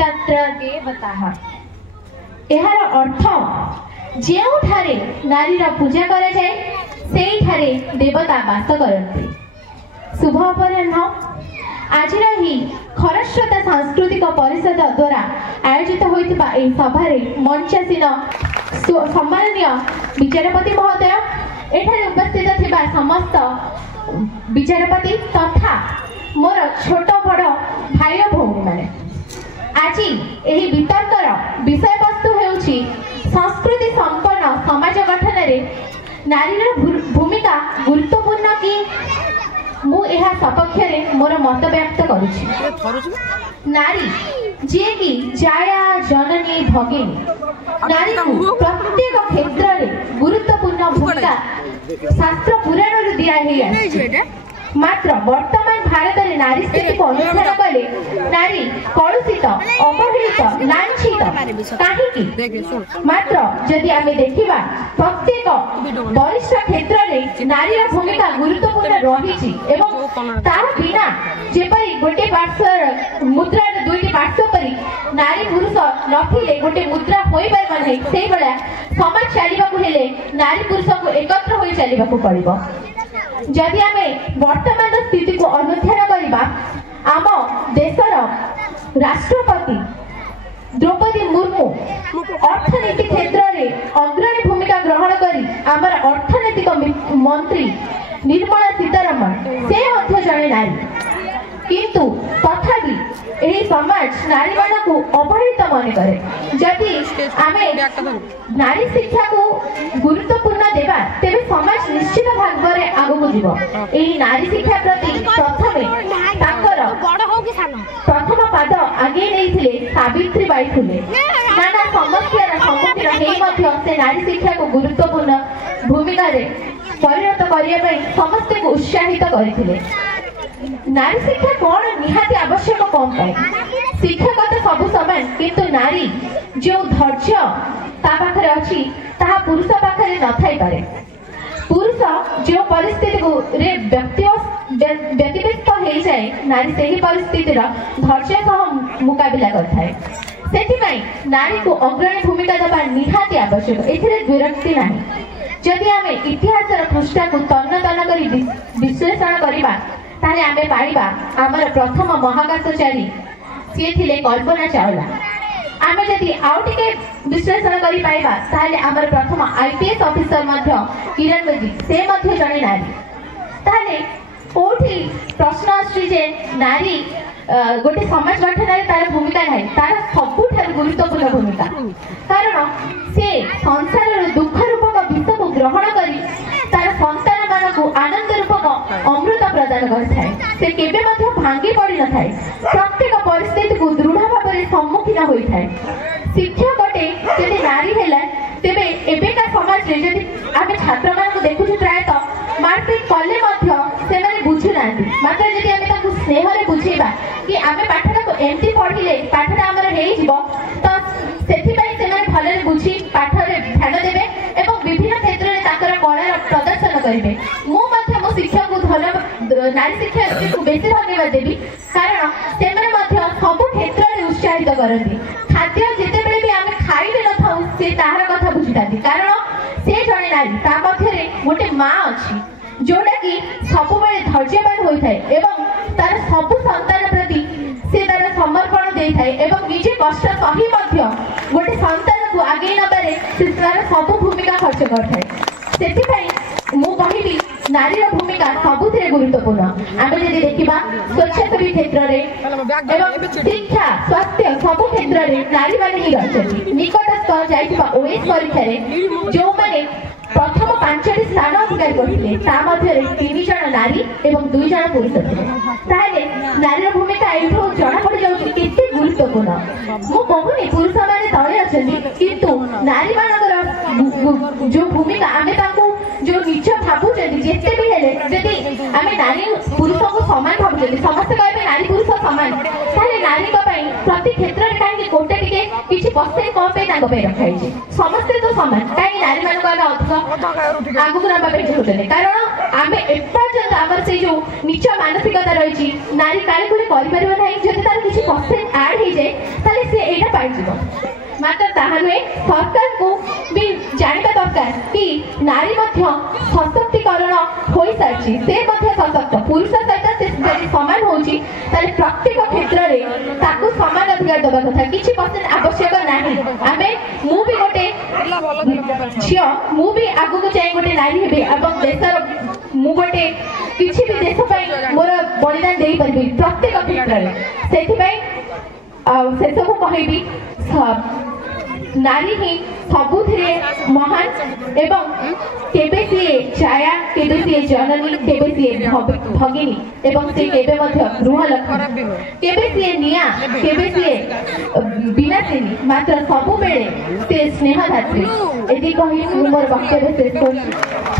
तत्र देवताः एहार अर्थ जेउठारे नारीर पूजा करा जाए सेइठारे देवता वास करते। शुभ अपराह्न आज ही खरस्रोता सांस्कृतिक परिषद द्वारा आयोजित होइतिबा एई सभारे मंचासीन सम्माननीय विचारपति महोदय एठारे उपस्थित थिबा समस्त विचारपति तथा मोर छोट बड़ भाई भौणी माने आज एही वितर्कर विषय वस्तु हेउछि संस्कृति संपन्न समाज गठन रे नारीर भूमिका गुरुत्वपूर्ण कि मु एहा सपक्ष रे मोर मत व्यक्त करूछि। नारी जे कि जाया जननी भगिनी नारी को प्रत्येक क्षेत्र रे गुरुत्वपूर्ण भूमिका शास्त्र पुराण रे दिया हे आछि। मात्र वर्तमान भारत रे नारी स्थिति को अनुसरण कले नारी कलुषित अवहेलित लांछित काहेकि मात्र जदि आमे देखिबा प्रत्येक वरिष्ठ क्षेत्र रे नारी भूमिका गुरुत्वपूर्ण रहिछि एवं तार बिना जेपरि गोटे पार्श्व मुद्रा रे दुईटी पार्श्व परि नारी पुरुष नथिले गोटे मुद्रा होई परबा नै सेहि बेला समाज चलिबा को हेले नारी पुरुष को एकत्र होई चलिबा को पड़िबो। जदि आमे वर्तमान स्थिति को अनुध्यान करिबा आम देशर राष्ट्रपति द्रौपदी मुर्मू अर्थनीति क्षेत्र रे अग्रणी भूमिका ग्रहण करी आमर अर्थनैतिक मंत्री निर्मला सीतारमण से मध्य जणे नारी किंतु तथापि एही समाज नारी मानकु अवहेलित मन करे। जदि आमे नारी शिक्षा को गुरुत्वपूर्ण देबा तेबे समाज निश्चित भाग रे आगु जीवो। एही नारी शिक्षा प्रति प्रथमे ताकर प्रथम पाद आगे नैथिले सावित्री बाई फुले नाना समस्यार सम्मुखीन हेई मध्य से नारी शिक्षा को गुरुत्वपूर्ण भूमिका रे परिणत करिया पई समस्त को उत्साहित करिथिले। नारी शिक्षा कौन निहाती आवश्यक कौन पाए शिक्षक तो सब समान किंतु नारी जो धैर्य ता पाखरे अछि ताहा पुरुष पाखरे न थाई पारे। पुरुष जो परिस्थिति को रे व्यतिव्यस्त हो जाए नारी सेही परिस्थिति रा धैर्य सह मुकाबिला करथाय। सेथिबाई नारी को अग्रणी भूमिका देबा निहाती आवश्यक एथिरे विरक्ति नाही। जदि आमे इतिहासर पृष्ठा को तन्न तन्न करी विश्लेषण करिबा ताले आमे पाइबा आमर प्रथम महाकाशचारी से थिले कल्पना चावला। आमे जदि आउ टिके विश्लेषण करि पाइबा ताले आमर प्रथम आईपीएस ऑफिसर मध्य किरण बेदी से मध्य जणे नारी। ताले कोठी प्रश्न आछि जे नारी गोटे समाज गठन रे तार भूमिका नाही तार सबुठार गुरुत्वपूर्ण भूमिका कारण से संसार रे दुख रूपक विष को ग्रहण करी तार संतान मानकु आनंद रूपक अमृत प्रदान करथाय। से केबे मध्य भांगी पड़ी न थाय प्रत्येक परिस्थिति को दृढ़ भाव रे सम्मुखीन होई थाय। शिक्षा गोटे जदि नारी हेला तेबे एबेका समाज रे जदि आमे छात्र मान को देखुछु प्राय तो मारपीट कले मध्य से माने बुझु नांती मात्र जदि आमे ताकु स्नेह रे बुझेबा कि आमे पाठटा को एमती पढिले पाठटा हमर हेई जिवो तो सेथि पई से माने भले बुझी पाठ रे ध्यान देबे एवं विभिन्न क्षेत्र रे ताकर कला प्रदर्शन करिवे। मो मध्य मो शिक्षक को धन्यवाद नारी शिक्षा को बेसी धन्यवाद देबी कारण से माने मध्य सब क्षेत्र रे उत्साहित करंती। खाद्य जेते बेले भी आमे खाइबे न थाउ से ताहार कथा बुझितांती कारण से जणे नारी ता मध्य रे गोटे मां अछि जोडा कि सब बेले धैर्यवान होई थाए एवं तार सब संतान प्रति से तार समर्पण देई थाए एवं निजे कष्ट सही मध्य गोटे संतान को आगे नबारे से तार सब भूमिका खर्च करथाय। सेति पई मु कहिबी नारीर भूमिका सबुथिरे गुरुत्वपूर्ण। आमे जदि देखिबा स्वच्छता क्षेत्र रे एवं शिक्षा स्वास्थ्य सब क्षेत्र रे नारी माने ही रहछथि। निकटस्थ जाइतिबा ओएस परीक्षा रे जो माने प्रथम 5टी स्थान अधिकार करथिले ता मध्य रे 3 जण नारी एवं 2 जण पुरुष थिले। ताले नारीर भूमिका एठो जणा पड़ जाउछि केते गुरुत्वपूर्ण। मु बहुनी पुरुष माने तळे अछथि किंतु नारी मानकर जो भूमिका आमे ताको जो निच भाबु जदि जेते भी हेले जदि आमे नारी पुरुष को समान भाबु जदि समस्त कहबे नारी पुरुष समान ताले नारी को पई प्रति क्षेत्र रे काहे कोटे टिके किछि पस्ते को पे ताको पे रखाइ छै समस्त तो समान काहे नारी मान को अधिक आगु को नबा पे होतले कारण आमे एपर्यंत आमर से जो नीच मानसिकता रही नारी काले कोले करि परबो नाही जदि तार किछि पस्ते ऐड हे जाय ताले सुविधा पाइजिब मात्र ताहा नुहे सरकार को भी जानवा दरकार कि नारी सशक्तिकरण हो सारी से सशक्त पुरुष सहित से सामान होची प्रत्येक क्षेत्र में ताकू समान अधिकार दबा कथा किछि परसेंट आवश्यक नाही आमे मु भी गोटे झियो मु भी आगु को चाहे गोटे नारी हेबे एवं देशर मु गोटे किछि भी देश पई मोर बलिदान देई परबी प्रत्येक क्षेत्र में सेथि पई से सब कहबी नारी ही सबुथिरे महान एवं केबे सी छाया केबे सी जननी केबे सी भगिनी एवं से केबे मध्य गृहलक्ष्मी केबे सी निया केबे सी विनाशिनी मात्र सबु बेले से स्नेहदात्री एति कहि मोर वक्तव्य शेष करछि।